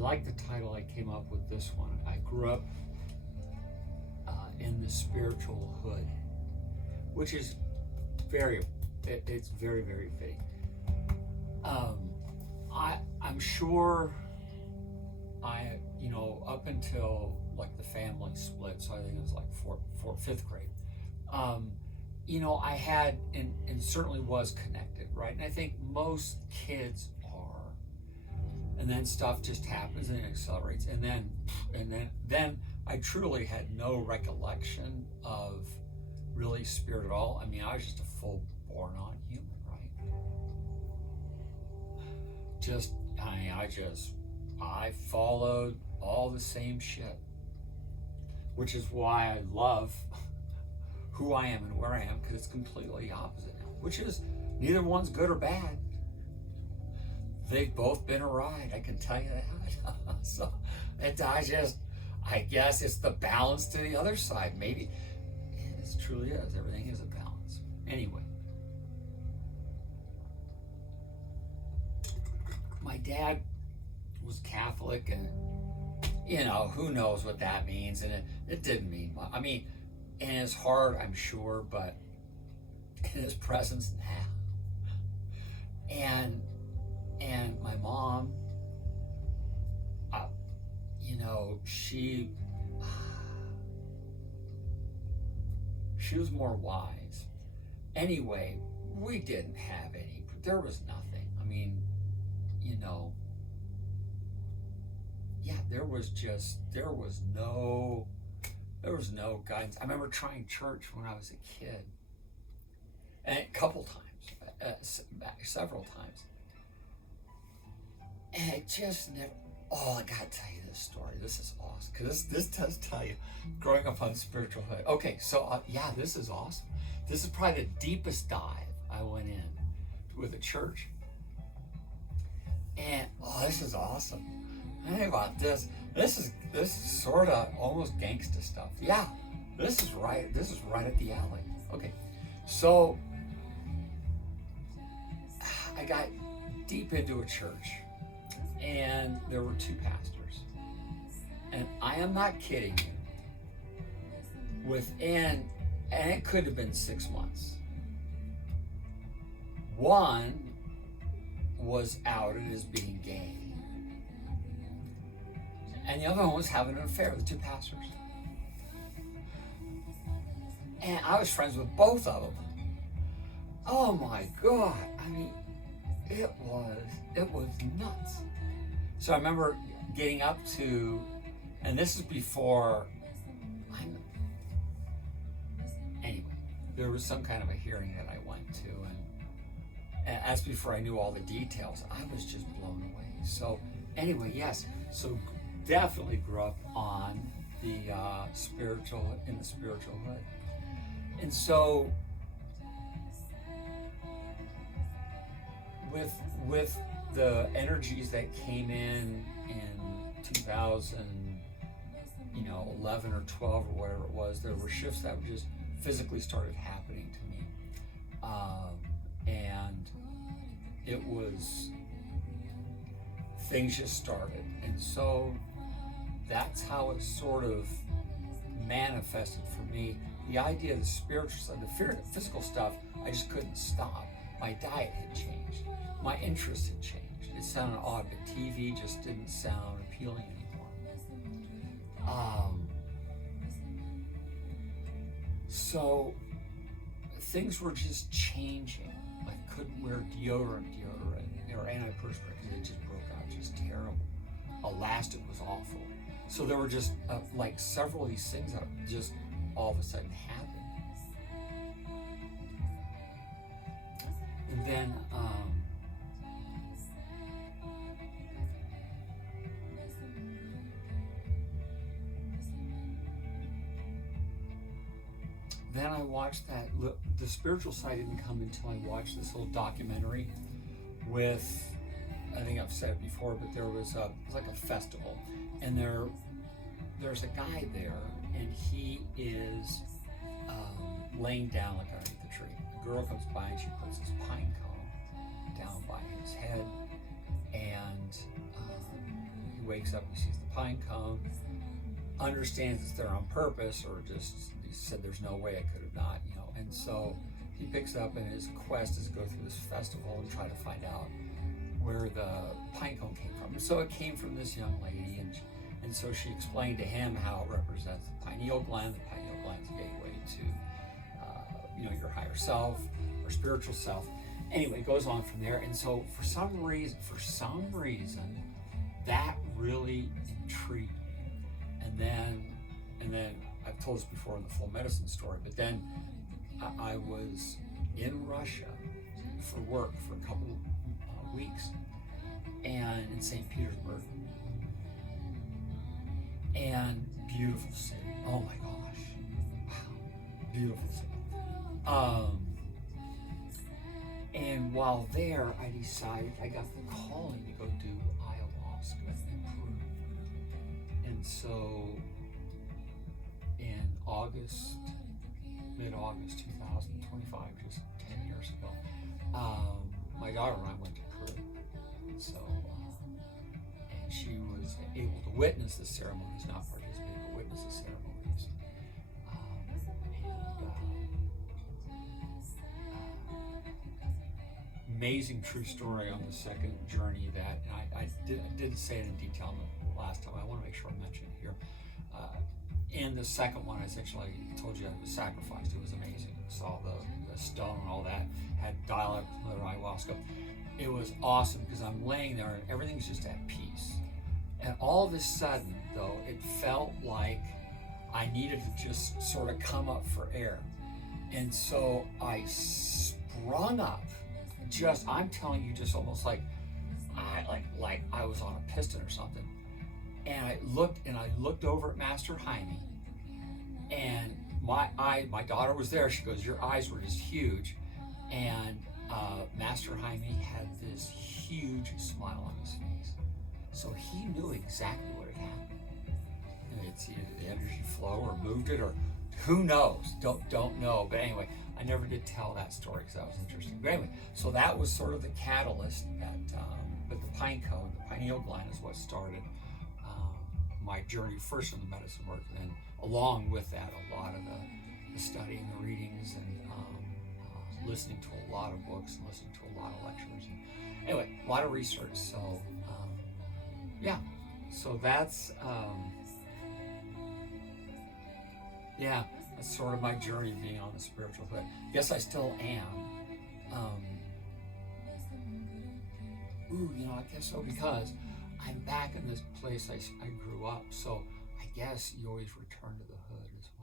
like the title I came up with this one. I grew up in the spiritual hood, which is it's very, very fitting. I'm sure up until like the family split, so I think it was like fifth grade. I had and certainly was connected, right? And I think most kids are. And then stuff just happens and it accelerates, and then I truly had no recollection of really spirit at all. I mean, I was just a full born-on human, right? I followed all the same shit, which is why I love who I am and where I am, because it's completely opposite now, which is neither one's good or bad. They've both been a ride, I can tell you that. So I guess it's the balance to the other side. Maybe it truly is. Everything is a balance. Anyway, my dad was Catholic, and who knows what that means, and it didn't mean much. I mean, in his heart, I'm sure, but in his presence, nah. And my mom, she was more wise. Anyway, we didn't have any. There was nothing. I mean, there was no guidance. I remember trying church when I was a kid, and a couple times, several times, and it just never. Oh, I gotta tell you this story. This is awesome, because this does tell you growing up on spiritual hood. Okay, so this is awesome. This is probably the deepest dive I went in with a church, and this is awesome. Think about this. This is sort of almost gangsta stuff. Yeah, this is right. This is right at the alley. Okay, so I got deep into a church, and there were two pastors, and I am not kidding you. And it could have been 6 months. One was outed as being gay, and the other one was having an affair with the two pastors. And I was friends with both of them. Oh my God. I mean, it was nuts. So I remember getting up to, and this is before, anyway, there was some kind of a hearing that I went to, and as before I knew all the details, I was just blown away. So anyway, yes, so definitely grew up on the spiritual hood. And so with the energies that came in 2011 or 12 or whatever it was, there were shifts that just physically started happening to me, and it was, things just started. And so that's how it sort of manifested for me. The idea of the spiritual side, the physical stuff, I just couldn't stop. My diet had changed. My interests had changed. It sounded odd, but TV just didn't sound appealing anymore. So things were just changing. I couldn't wear deodorant or antiperspirant because it just broke out, just terrible. Elastic was awful. So there were just like several of these things that just all of a sudden happened. And then I watched that. The spiritual side didn't come until I watched this little documentary with, I think I've said it before, but it was like a festival, and there's a guy there, and he is laying down like underneath the tree. A girl comes by and she puts this pine cone down by his head, and he wakes up, he sees the pine cone, understands it's there on purpose, or just he said there's no way it could have not, you know. And so he picks up, and his quest is to go through this festival and try to find out where the pine cone came from. And so it came from this young lady, and so she explained to him how it represents the pineal gland. The pineal gland is a gateway to your higher self or spiritual self. Anyway, it goes on from there. And so for some reason, that really intrigued me. And then I've told this before in the full medicine story, but then I was in Russia for work for a couple weeks, and in St. Petersburg, and beautiful city. Oh my gosh, wow, beautiful city. And while there, I decided I got the calling to go do ayahuasca in Peru. And so in mid-August 2025, just 10 years ago, my daughter and I went to Peru. And so, and she was able to witness the ceremonies, not participate, but witness the ceremonies. Amazing true story on the second journey that I didn't say it in detail the last time. I want to make sure I mention it here. In the second one, I essentially told you I was sacrificed. It was amazing. Saw the stone and all that. Had dialect with ayahuasca. It was awesome because I'm laying there and everything's just at peace. And all of a sudden, though, it felt like I needed to just sort of come up for air. And so I sprung up. I'm telling you, just almost like I was on a piston or something. And I looked over at Master Jaime, and my daughter was there. She goes, "Your eyes were just huge," and Master Jaime had this huge smile on his face. So he knew exactly what had happened. And it's either the energy flow or moved it, or who knows? Don't know. But anyway, I never did tell that story because that was interesting. But anyway, so that was sort of the catalyst but the pine cone, the pineal gland, is what started my journey first in the medicine work, and then along with that, a lot of the study and the readings, and listening to a lot of books and listening to a lot of lectures. And anyway, a lot of research. So so that's that's sort of my journey being on the spiritual hood. Yes, I still am. I guess so, because I'm back in this place I grew up. So I guess you always return to the hood as well.